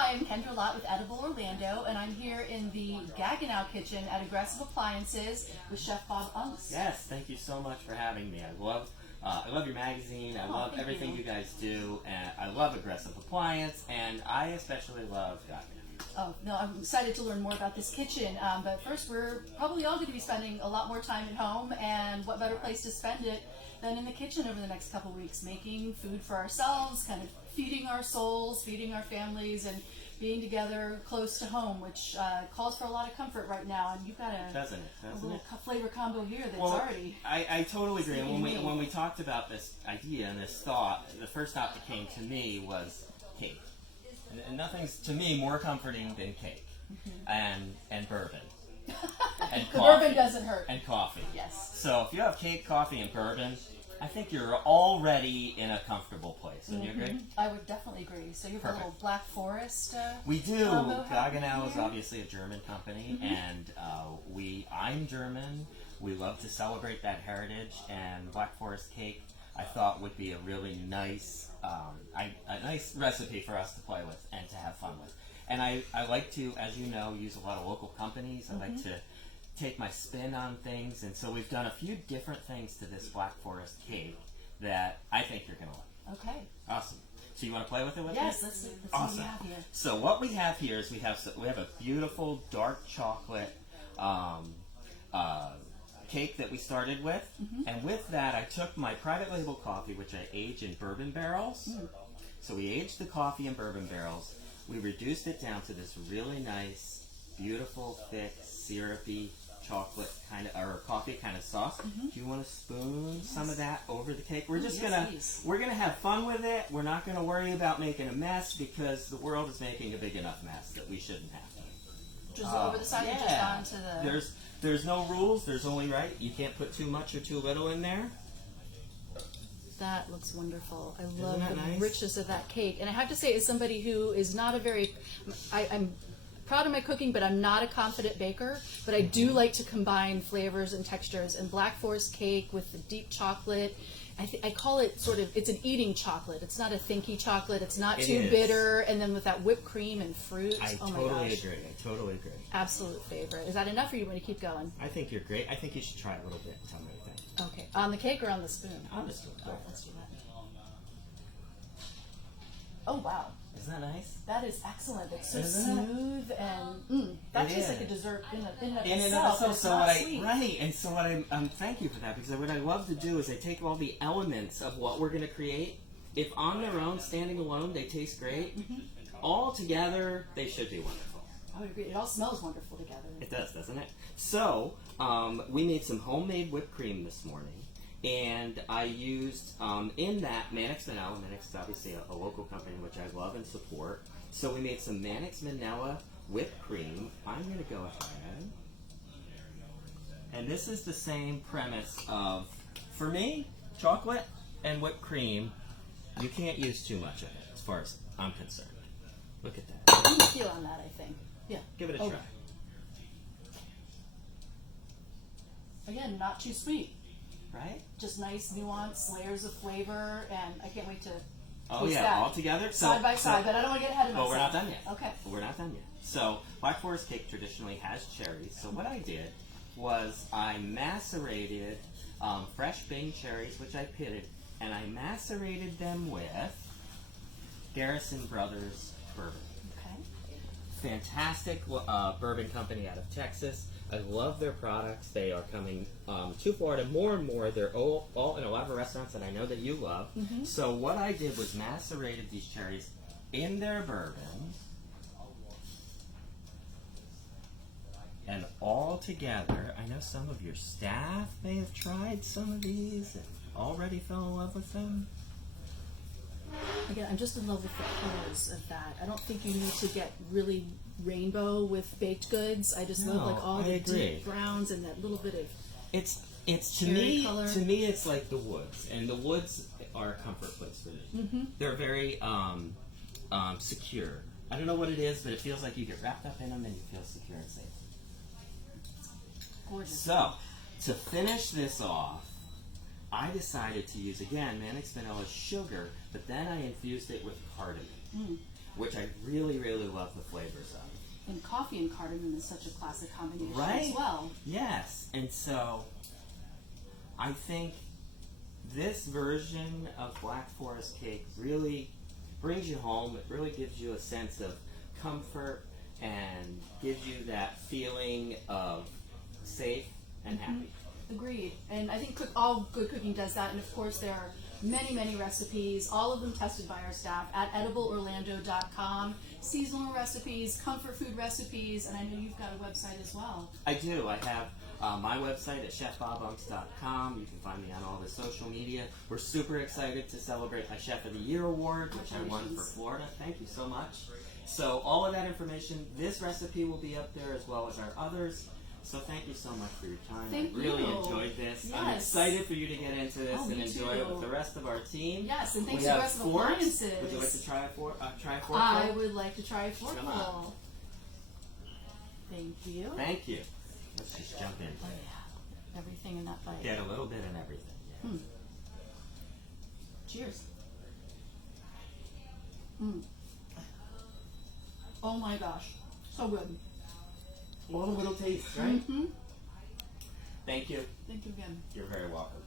Hi, I'm Kendra Lott with Edible Orlando, and I'm here in the Gaggenau Kitchen at Aggressive Appliances with Chef Bob Aungst. Yes, thank you so much for having me. I love your magazine. I love everything you guys do, and I love Aggressive Appliance, and I especially love Gaggenau. Oh, no, I'm excited to learn more about this kitchen, but first we're probably all going to be spending a lot more time at home, and what better place to spend it than in the kitchen over the next couple weeks, making food for ourselves, kind of feeding our souls, feeding our families, and being together close to home, which calls for a lot of comfort right now. And you've got a little flavor combo here that's already... I totally agree. And when we talked about this idea and this thought, the first thought that came to me was cake. And nothing's, to me, more comforting than cake and bourbon. And the coffee. Bourbon doesn't hurt. And coffee. Yes. So if you have cake, coffee, and bourbon, I think you're already in a comfortable place. Would you agree? I would definitely agree. So you have a little Black Forest we do. Gaggenau is here. obviously a German company, and I'm German. We love to celebrate that heritage, and Black Forest cake I thought would be a really nice, a nice recipe for us to play with and to have fun with. And I like to, as you know, use a lot of local companies. I like to take my spin on things, and so we've done a few different things to this Black Forest cake that I think you're going to like. Okay. Awesome. So you want to play with it with me? Yes, let's see what we have here. So what we have here is we have a beautiful dark chocolate cake that we started with, and with that I took my private label coffee, which I age in bourbon barrels. So we aged the coffee in bourbon barrels. We reduced it down to this really nice, beautiful, thick, syrupy chocolate kind of, or coffee kind of sauce. Do you want to spoon some of that over the cake? We're just we're gonna have fun with it. We're not gonna worry about making a mess because the world is making a big enough mess that we shouldn't have to. Just over the side and just onto the... There's no rules, there's only right. You can't put too much or too little in there. That looks wonderful. I love the nice? richness of that cake. And I have to say, as somebody who is not a very... I'm proud of my cooking, but I'm not a confident baker. But I do like to combine flavors and textures. And Black Forest cake with the deep chocolate, I call it sort of, it's an eating chocolate. It's not a thinky chocolate. It's not too bitter. And then with that whipped cream and fruit. I totally agree. Absolute favorite. Is that enough, or you want to keep going? I think you're great. I think you should try a little bit and tell me what you think. Okay. On the cake or on the spoon? On the spoon. All right, let's do that. Oh, wow. Isn't that nice? That is excellent. It's so smooth, and that tastes like a dessert in and of itself. Thank you for that, because what I love to do is I take all the elements of what we're going to create. If on their own, standing alone, they taste great. All together, they should be wonderful. I would agree. It all smells wonderful together. It does, doesn't it? So, we made some homemade whipped cream this morning. And I used, in that, Mannix vanilla. Mannix is obviously a local company which I love and support. So we made some Mannix vanilla whipped cream. I'm going to go ahead. And this is the same premise of, for me, chocolate and whipped cream, you can't use too much of it as far as I'm concerned. Look at that. I'm with you on that, I think. Yeah. Give it a try. Again, not too sweet. Right? Just nice, nuanced layers of flavor, and I can't wait to taste that. All together? Side by side, but I don't want to get ahead of myself. But we're not done yet. Okay. We're not done yet. So, Black Forest cake traditionally has cherries. So what I did was I macerated fresh Bing cherries, which I pitted, and I macerated them with Garrison Brothers bourbon. Okay. Fantastic bourbon company out of Texas. I love their products. They are coming to Florida more and more. They're all in a lot of restaurants that I know that you love. So what I did was macerated these cherries in their bourbon. And all together, I know some of your staff may have tried some of these and already fell in love with them. Again, I'm just in love with the colors of that. I don't think you need to get really rainbow with baked goods. I just love like all the deep browns and that little bit of it's to me color. To me it's like the woods, and the woods are a comfort place for me. They're very secure. I don't know what it is, but it feels like you get wrapped up in them and you feel secure and safe. Gorgeous. So to finish this off, I decided to use, again, Mannix vanilla sugar, but then I infused it with cardamom. which I really, really love the flavors of. And coffee and cardamom is such a classic combination Right? as well. Yes. And so I think this version of Black Forest cake really brings you home. It really gives you a sense of comfort and gives you that feeling of safe and happy. Agreed. And I think all good cooking does that. And of course, there are many, many recipes, all of them tested by our staff at edibleorlando.com. Seasonal recipes, comfort food recipes, and I know you've got a website as well. I do. I have my website at chefbobaungst.com. You can find me on all the social media. We're super excited to celebrate my Chef of the Year award, which I won for Florida. Thank you so much. So all of that information, this recipe will be up there as well as our others. So thank you so much for your time. Thank I really you. enjoyed this. Yes. I'm excited for you to get into this and me enjoy it too. with the rest of our team. Yes, and thanks We to the have rest of the forks. appliances. Would you like to try a forkful? I would like to try a Come forkful. on. Thank you. Thank you. Let's just jump in. Oh yeah, everything in that bite. Get a little bit in everything. Yeah. Cheers. Oh my gosh, so good. All the little tastes, right? Mm-hmm. Thank you. Thank you again. You're very welcome.